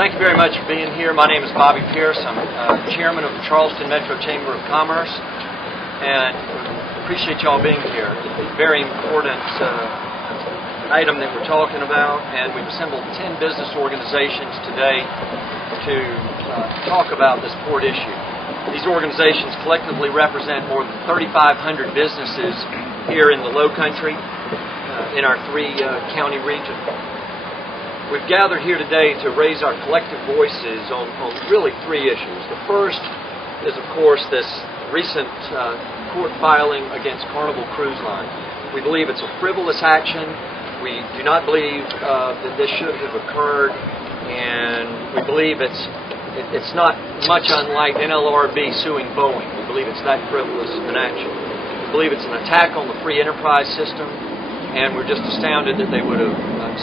Thank you very much for being here. My name is Bobby Pierce. I'm chairman of the Charleston Metro Chamber of Commerce, and appreciate y'all being here. It's a very important item that we're talking about, and we've assembled 10 business organizations today to talk about this port issue. These organizations collectively represent more than 3,500 businesses here in the Low Country, in our three-county region. We've gathered here today to raise our collective voices on really three issues. The first is, of course, this recent court filing against Carnival Cruise Line. We believe it's a frivolous action. We do not believe that this should have occurred, and we believe it's not much unlike NLRB suing Boeing. We believe it's that frivolous an action. We believe it's an attack on the free enterprise system, and we're just astounded that they would have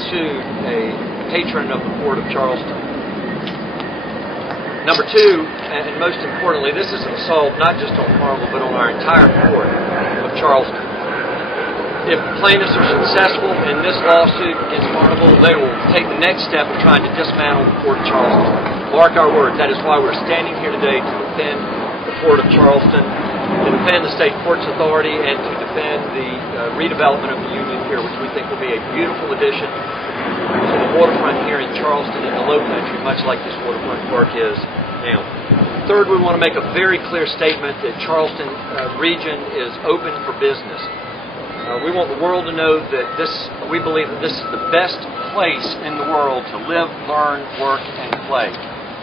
sued a patron of the Port of Charleston. Number two, and most importantly, this is an assault not just on Carnival, but on our entire Port of Charleston. If plaintiffs are successful in this lawsuit against Carnival, they will take the next step of trying to dismantle the Port of Charleston. Mark our words, that is why we're standing here today, to defend the Port of Charleston, to defend the State Ports Authority, and to defend the redevelopment of the Union Pier, which we think will be a beautiful addition to the waterfront here in Charleston in the Low Country, much like this waterfront park is now. Third, we want to make a very clear statement that Charleston region is open for business. We want the world to know that we believe that this is the best place in the world to live, learn, work, and play.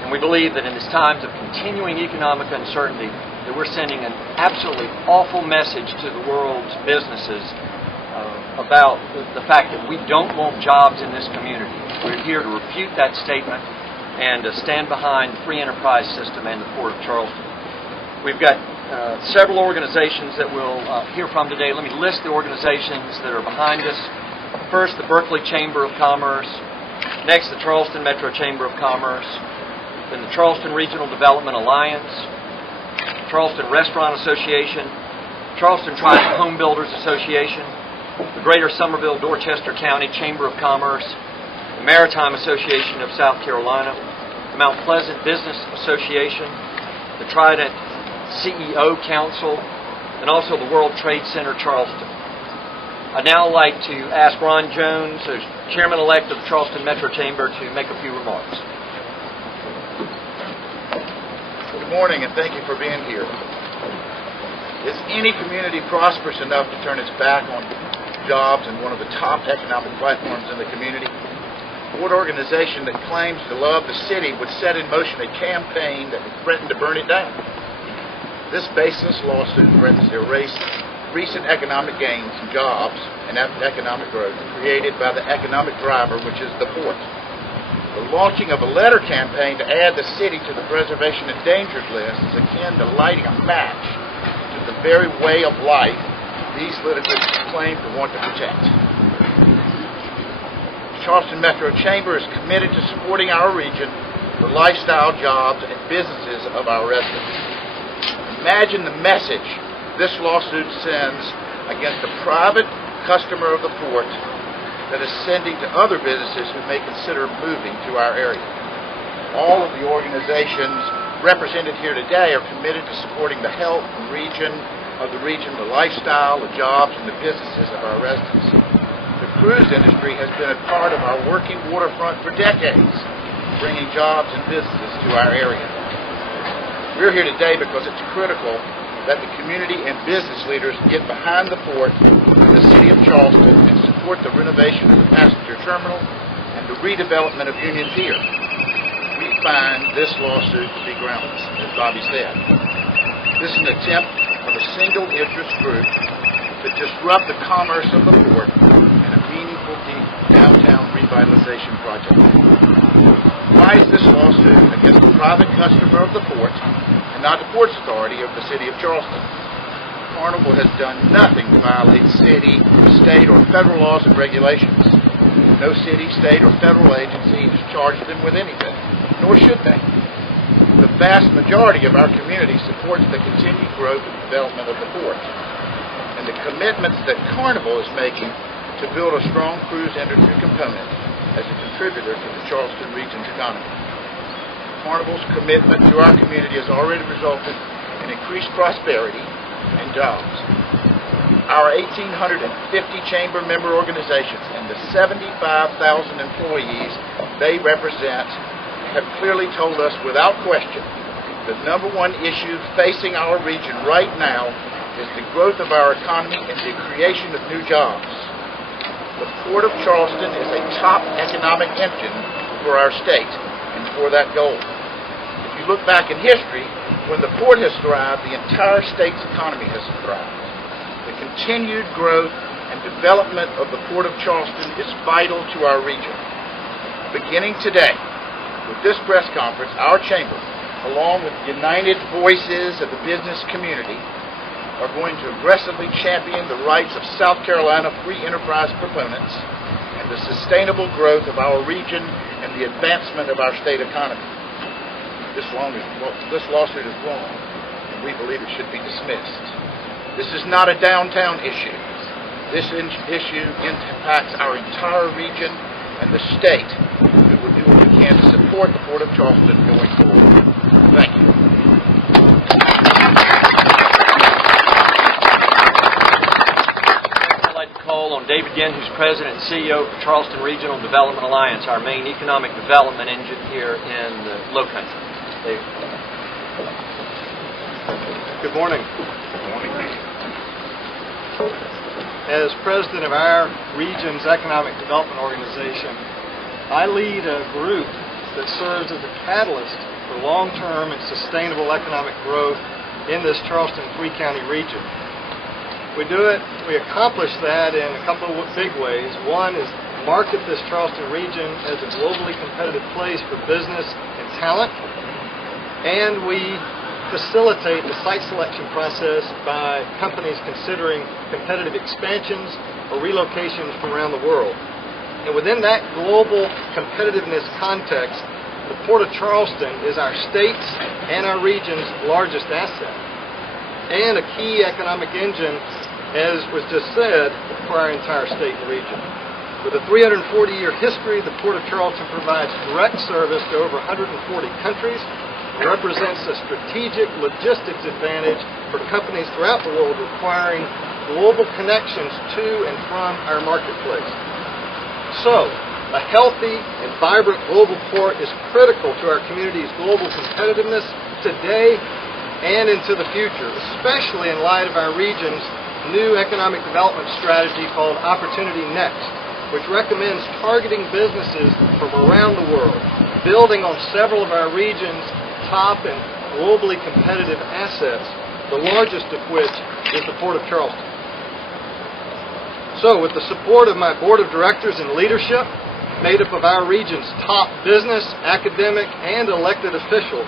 And we believe that in these times of continuing economic uncertainty, that we're sending an absolutely awful message to the world's businesses about the fact that we don't want jobs in this community. We're here to refute that statement and to stand behind the free enterprise system and the Port of Charleston. We've got several organizations that we'll hear from today. Let me list the organizations that are behind us. First, the Berkeley Chamber of Commerce. Next, the Charleston Metro Chamber of Commerce. Then the Charleston Regional Development Alliance. Charleston Restaurant Association. Charleston Trident Home Builders Association. The Greater Summerville Dorchester County Chamber of Commerce. The Maritime Association of South Carolina. The Mount Pleasant Business Association. The Trident CEO Council, and also the World Trade Center Charleston. I'd now like to ask Ron Jones, who's Chairman-elect of the Charleston Metro Chamber, to make a few remarks. Good morning, and thank you for being here. Is any community prosperous enough to turn its back on jobs and one of the top economic platforms in the community? What organization that claims to love the city would set in motion a campaign that would threaten to burn it down? This baseless lawsuit threatens to erase recent economic gains and jobs and economic growth created by the economic driver, which is the port. The launching of a letter campaign to add the city to the preservation endangered list is akin to lighting a match to the very way of life these litigants claim to want to protect. The Charleston Metro Chamber is committed to supporting our region, the lifestyle, jobs, and businesses of our residents. Imagine the message this lawsuit sends against a private customer of the port that is sending to other businesses who may consider moving to our area. All of the organizations represented here today are committed to supporting the health and the lifestyle, the jobs, and the businesses of our residents. The cruise industry has been a part of our working waterfront for decades, bringing jobs and businesses to our area. We're here today because it's critical that the community and business leaders get behind the port in the city of Charleston and support the renovation of the passenger terminal and the redevelopment of Union Pier. We find this lawsuit to be groundless, as Bobby said. This is an attempt of a single interest group to disrupt the commerce of the port and a meaningful downtown revitalization project. Why is this lawsuit against the private customer of the port and not the Ports Authority of the city of Charleston? Carnival has done nothing to violate city, state, or federal laws and regulations. No city, state, or federal agency has charged them with anything, nor should they. The vast majority of our community supports the continued growth and development of the port and the commitments that Carnival is making to build a strong cruise industry component as a contributor to the Charleston region's economy. Carnival's commitment to our community has already resulted in increased prosperity and jobs. Our 1,850 chamber member organizations and the 75,000 employees they represent have clearly told us without question the number one issue facing our region right now is the growth of our economy and the creation of new jobs. The Port of Charleston is a top economic engine for our state and for that goal. If you look back in history, when the port has thrived, the entire state's economy has thrived. The continued growth and development of the Port of Charleston is vital to our region. Beginning today, with this press conference, our chamber, along with the united voices of the business community, are going to aggressively champion the rights of South Carolina free enterprise proponents and the sustainable growth of our region and the advancement of our state economy. This lawsuit is wrong, and we believe it should be dismissed. This is not a downtown issue. This issue impacts our entire region and the state. We will do what we can to support the Port of Charleston going forward. Thank you. I'd like to call on David Ginn, who's President and CEO of the Charleston Regional Development Alliance, our main economic development engine here in the Low Country. David. Good morning. Good morning. As president of our region's economic development organization, I lead a group that serves as a catalyst for long-term and sustainable economic growth in this Charleston three-county region. We accomplish that in a couple of big ways. One is market this Charleston region as a globally competitive place for business and talent, and we facilitate the site selection process by companies considering competitive expansions or relocations from around the world. And within that global competitiveness context, the Port of Charleston is our state's and our region's largest asset, and a key economic engine, as was just said, for our entire state and region. With a 340-year history, the Port of Charleston provides direct service to over 140 countries, represents a strategic logistics advantage for companies throughout the world requiring global connections to and from our marketplace. So, a healthy and vibrant global port is critical to our community's global competitiveness today and into the future, especially in light of our region's new economic development strategy called Opportunity Next, which recommends targeting businesses from around the world, building on several of our region's top and globally competitive assets, the largest of which is the Port of Charleston. So, with the support of my board of directors and leadership, made up of our region's top business, academic, and elected officials,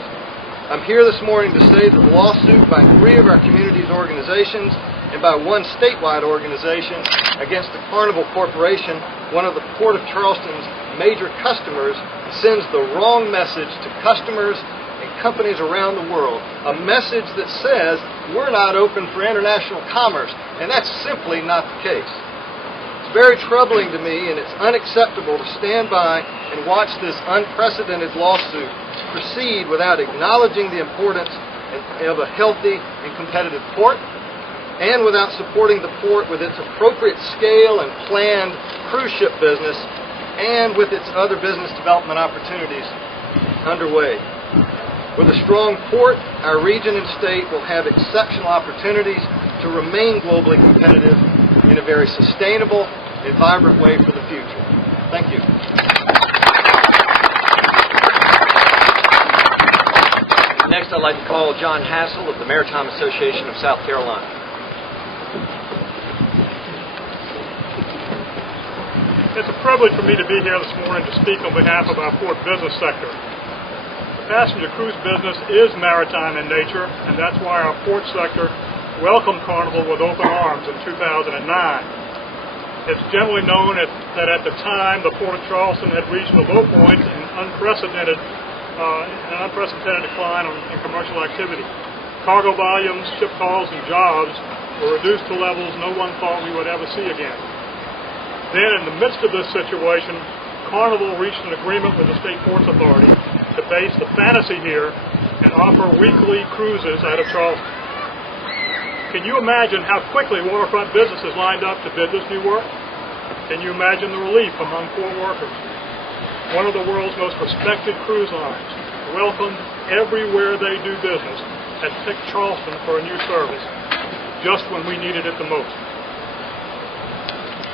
I'm here this morning to say that the lawsuit by 3 of our community's organizations and by 1 statewide organization against the Carnival Corporation, one of the Port of Charleston's major customers, sends the wrong message to customers and companies around the world, a message that says we're not open for international commerce, and that's simply not the case. It's very troubling to me, and it's unacceptable to stand by and watch this unprecedented lawsuit proceed without acknowledging the importance of a healthy and competitive port, and without supporting the port with its appropriate scale and planned cruise ship business, and with its other business development opportunities underway. With a strong port, our region and state will have exceptional opportunities to remain globally competitive in a very sustainable and vibrant way for the future. Thank you. Next, I'd like to call John Hassel of the Maritime Association of South Carolina. It's a privilege for me to be here this morning to speak on behalf of our port business sector. Passenger cruise business is maritime in nature, and that's why our port sector welcomed Carnival with open arms in 2009. It's generally known that at the time the Port of Charleston had reached a low point in an unprecedented decline in commercial activity. Cargo volumes, ship calls, and jobs were reduced to levels no one thought we would ever see again. Then, in the midst of this situation, Carnival reached an agreement with the State Ports Authority to base the Fantasy here and offer weekly cruises out of Charleston. Can you imagine how quickly waterfront businesses lined up to bid this new work? Can you imagine the relief among poor workers? One of the world's most respected cruise lines, welcomed everywhere they do business, had picked Charleston for a new service just when we needed it the most.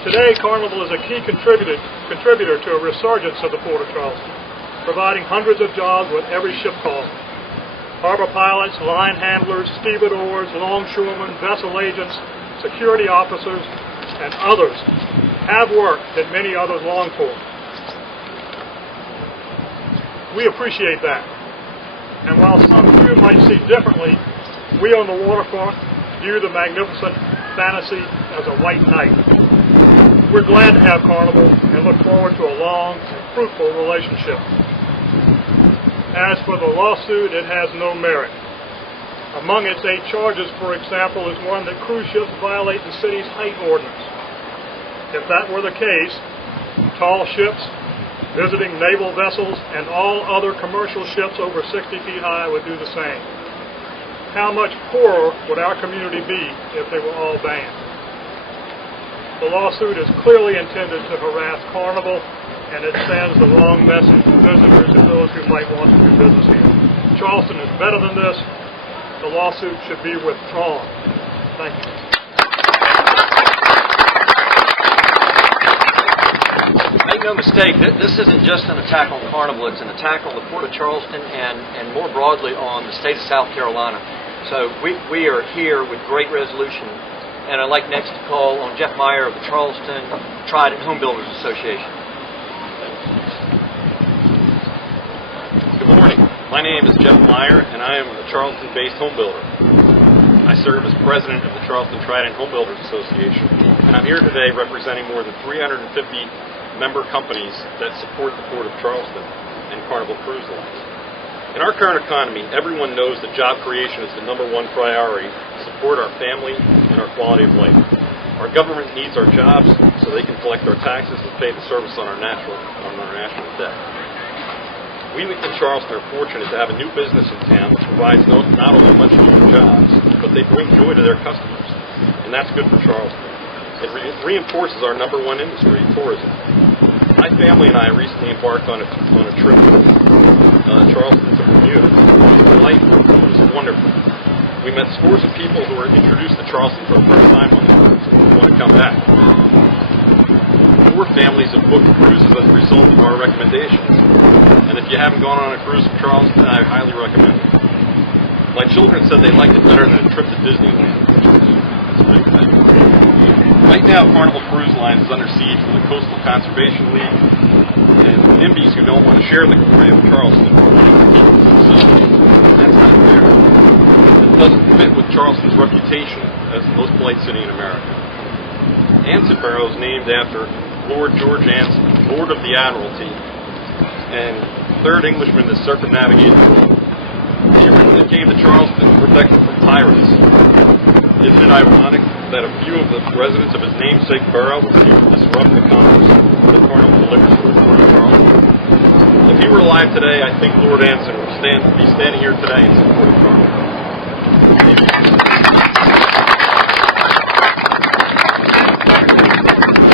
Today, Carnival is a key contributor to a resurgence of the Port of Charleston, providing hundreds of jobs with every ship call. Harbor pilots, line handlers, stevedores, longshoremen, vessel agents, security officers, and others have work that many others long for. We appreciate that. And while some few might see differently, we on the waterfront view the magnificent Fantasy as a white knight. We're glad to have Carnival and look forward to a long and fruitful relationship. As for the lawsuit, it has no merit. Among its 8 charges, for example, is one that cruise ships violate the city's height ordinance. If that were the case, tall ships, visiting naval vessels, and all other commercial ships over 60 feet high would do the same. How much poorer would our community be if they were all banned? The lawsuit is clearly intended to harass Carnival, and it sends the wrong message to visitors and those who might want to do business here. Charleston is better than this. The lawsuit should be withdrawn. Thank you. Make no mistake, this isn't just an attack on Carnival, it's an attack on the Port of Charleston and more broadly on the state of South Carolina. So we are here with great resolution, and I'd like next to call on Jeff Meyer of the Charleston Trident Home Builders Association. Good morning. My name is Jeff Meyer, and I am a Charleston-based home builder. I serve as president of the Charleston Trident Home Builders Association, and I'm here today representing more than 350 member companies that support the Port of Charleston and Carnival Cruise Lines. In our current economy, everyone knows that job creation is the #1 priority to support our family and our quality of life. Our government needs our jobs so they can collect our taxes and pay the service on our national debt. We in Charleston are fortunate to have a new business in town that provides not only much needed jobs, but they bring joy to their customers, and that's good for Charleston. It reinforces our #1 industry, tourism. My family and I recently embarked on a trip to Charleston to Bermuda. The life was wonderful. We met scores of people who were introduced to Charleston for the first time on the cruise and want to come back. 4 families have booked cruises as a result of our recommendations. And if you haven't gone on a cruise from Charleston, I highly recommend it. My children said they liked it better than a trip to Disneyland, which is a big thing. Right now, Carnival Cruise Line is under siege from the Coastal Conservation League and NIMBYs who don't want to share the glory of Charleston. So, that's not fair. It doesn't fit with Charleston's reputation as the most polite city in America. Anson Barrow is named after Lord George Anson, Lord of the Admiralty, and 3rd Englishman to circumnavigate the world. He originally came to Charleston to protect it from pirates. Isn't it ironic that a few of the residents of his namesake borough were here to disrupt the commerce that Carnival delivers to the Port of Charleston? If he were alive today, I think Lord Anson would be standing here today in support of Carnival.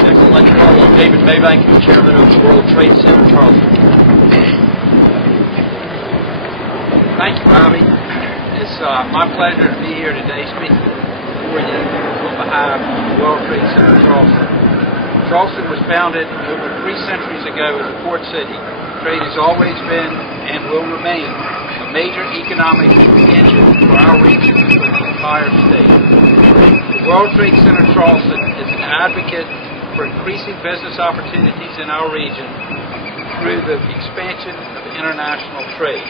Next, I'd like to call on David Maybank, who's chairman of the World Trade Center, Charleston. Thank you, Bobby. It's my pleasure to be here today speaking for you on behalf of the World Trade Center Charleston. Charleston was founded over 3 centuries ago as a port city. Trade has always been and will remain a major economic engine for our region and for the entire state. The World Trade Center Charleston is an advocate for increasing business opportunities in our region through the expansion of international trade.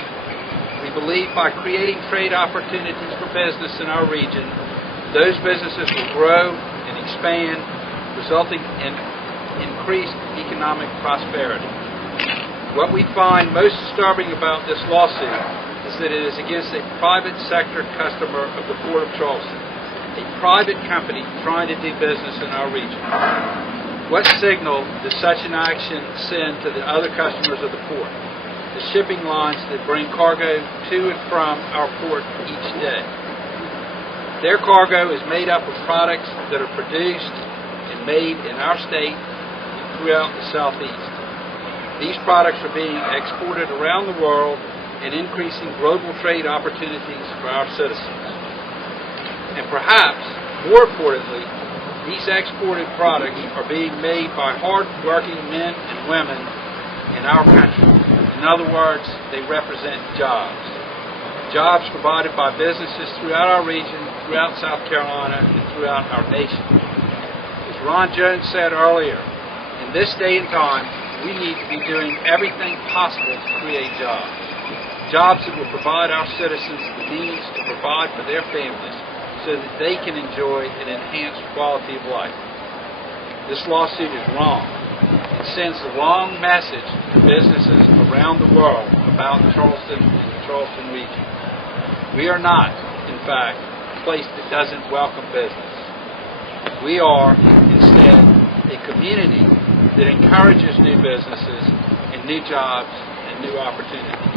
We believe by creating trade opportunities for business in our region, those businesses will grow and expand, resulting in increased economic prosperity. What we find most disturbing about this lawsuit is that it is against a private sector customer of the Port of Charleston, a private company trying to do business in our region. What signal does such an action send to the other customers of the port? the shipping lines that bring cargo to and from our port each day. Their cargo is made up of products that are produced and made in our state and throughout the Southeast. These products are being exported around the world and increasing global trade opportunities for our citizens. And perhaps, more importantly, these exported products are being made by hard-working men and women in our country. In other words, they represent jobs. Jobs provided by businesses throughout our region, throughout South Carolina, and throughout our nation. As Ron Jones said earlier, in this day and time, we need to be doing everything possible to create jobs. Jobs that will provide our citizens the means to provide for their families so that they can enjoy an enhanced quality of life. This lawsuit is wrong. It sends the wrong message to businesses around the world about Charleston and the Charleston region. We are not, in fact, a place that doesn't welcome business. We are, instead, a community that encourages new businesses and new jobs and new opportunities.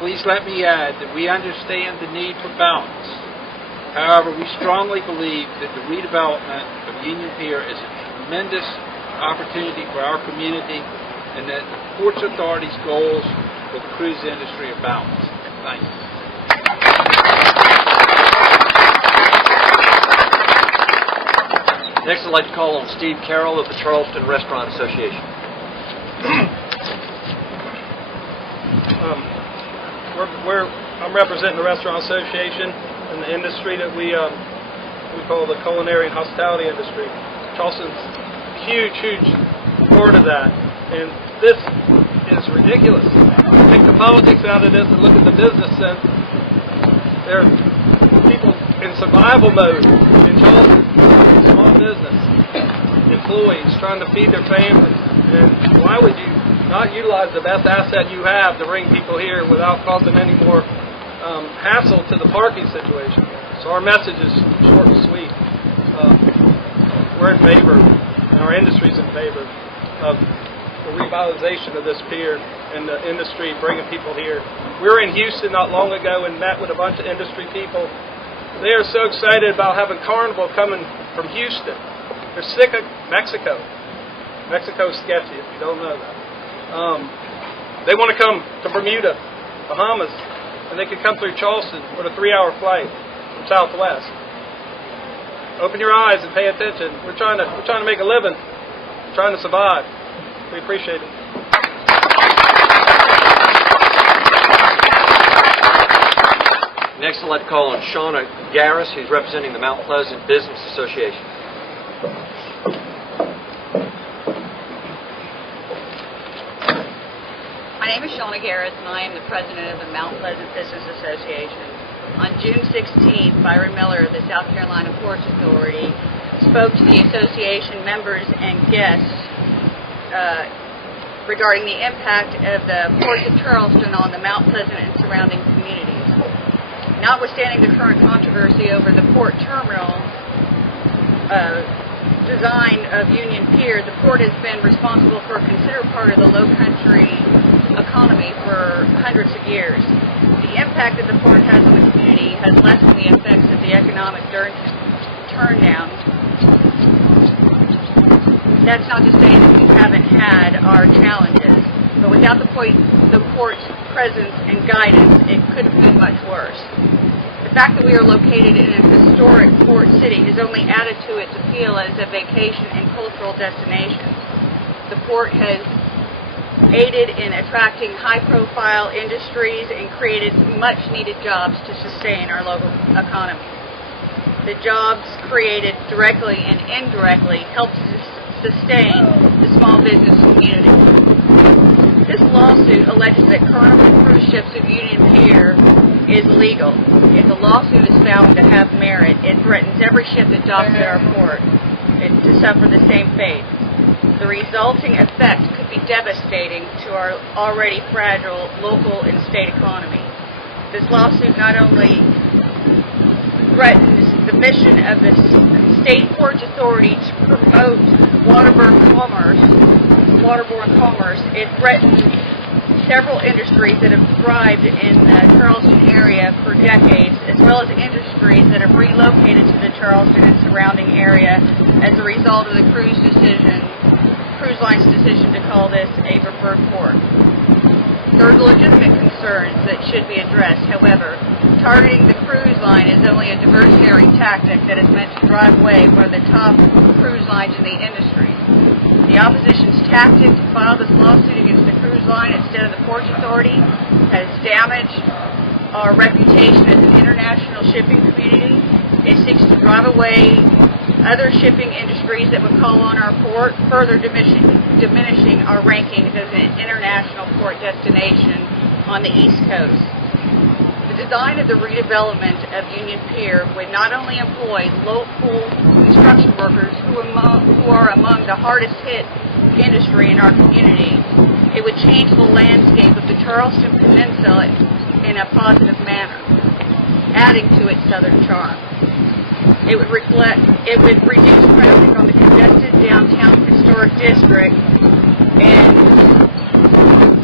Please let me add that we understand the need for balance. However, we strongly believe that the redevelopment of Union Pier is a tremendous opportunity for our community and that the Ports Authority's goals for the cruise industry are balanced. Thank you. Next, I'd like to call on Steve Carroll of the Charleston Restaurant Association. I'm representing the Restaurant Association and the industry that we call the culinary and hospitality industry. Charleston's a huge part of that, and this is ridiculous. Take the politics out of this and look at the business sense. There are people in survival mode in Charleston, small business, employees trying to feed their families, and why would you not utilize the best asset you have to bring people here without causing any more hassle to the parking situation? So our message is short and sweet. We're in favor, and our industry's in favor of the revitalization of this pier and the industry bringing people here. We were in Houston not long ago and met with a bunch of industry people. They are so excited about having Carnival coming from Houston. They're sick of Mexico. Mexico's sketchy, if you don't know that. They want to come to Bermuda, Bahamas, and they can come through Charleston with a 3-hour flight from Southwest. Open your eyes and pay attention. We're trying to make a living. We're trying to survive. We appreciate it. Next, I'd like to call on Shauna Garris, who's representing the Mount Pleasant Business Association. My name is Shauna Garris, and I am the president of the Mount Pleasant Business Association. On June 16th, Byron Miller of the South Carolina Ports Authority spoke to the association members and guests regarding the impact of the Port of Charleston on the Mount Pleasant and surrounding communities. Notwithstanding the current controversy over the port terminal design of Union Pier, the port has been responsible for a considerable part of the low country economy for hundreds of years. The impact that the port has on the community has lessened the effects of the economic turndown. That's not to say that we haven't had our challenges, but without the port's presence and guidance, it could have been much worse. The fact that we are located in a historic port city has only added to its appeal as a vacation and cultural destination. The port has aided in attracting high-profile industries and created much-needed jobs to sustain our local economy. The jobs created directly and indirectly help to sustain the small business community. This lawsuit alleges that Carnival cruise ships of Union Pier is legal. If the lawsuit is found to have merit, it threatens every ship that docks at our port to suffer the same fate. The resulting effect could be devastating to our already fragile local and state economy. This lawsuit not only threatens the mission of the State Ports Authority to promote waterborne commerce, it threatens several industries that have thrived in the Charleston area for decades, as well as industries that have relocated to the Charleston and surrounding area as a result of the cruise line's decision to call this a preferred port. There are legitimate concerns that should be addressed. However, targeting the cruise line is only a diversionary tactic that is meant to drive away one of the top cruise lines in the industry. The opposition's tactic to file this lawsuit against the cruise line instead of the Ports Authority has damaged our reputation as an international shipping community. It seeks to drive away other shipping industries that would call on our port, further diminishing our rankings as an international port destination on the East Coast. The design of the redevelopment of Union Pier would not only employ local construction workers who are among the hardest hit industry in our community, it would change the landscape of the Charleston Peninsula in a positive manner, adding to its southern charm. It would reduce traffic on the congested downtown historic district and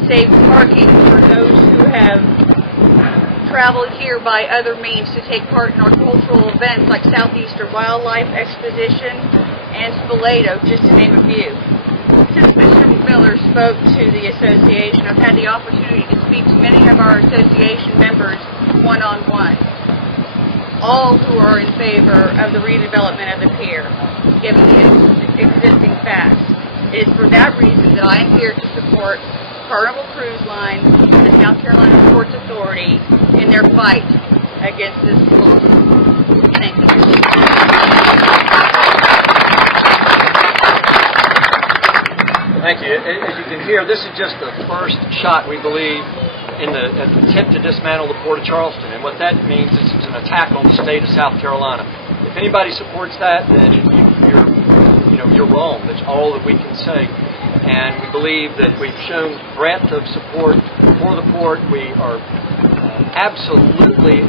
save parking for those who have traveled here by other means to take part in our cultural events like Southeaster Wildlife Exposition and Spoleto, just to name a few. Since Mr. Miller spoke to the association, I've had the opportunity to speak to many of our association members one-on-one, all who are in favor of the redevelopment of the pier, given the existing facts. It is for that reason that I am here to support Carnival Cruise Line and the South Carolina Ports Authority in their fight against this lawsuit. Thank you. Thank you. As you can hear, this is just the first shot, we believe, in the attempt to dismantle the Port of Charleston. And what that means is it's an attack on the state of South Carolina. If anybody supports that, then you're wrong. That's all that we can say. And we believe that we've shown breadth of support for the port. We are absolutely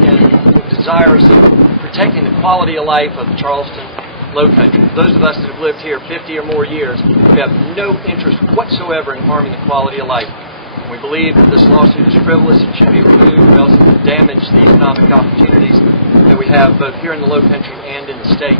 desirous of protecting the quality of life of Charleston Low Country. Those of us that have lived here 50 or more years, we have no interest whatsoever in harming the quality of life. And we believe that this lawsuit is frivolous and should be removed, or else it will damage the economic opportunities that we have both here in the Low Country and in the state.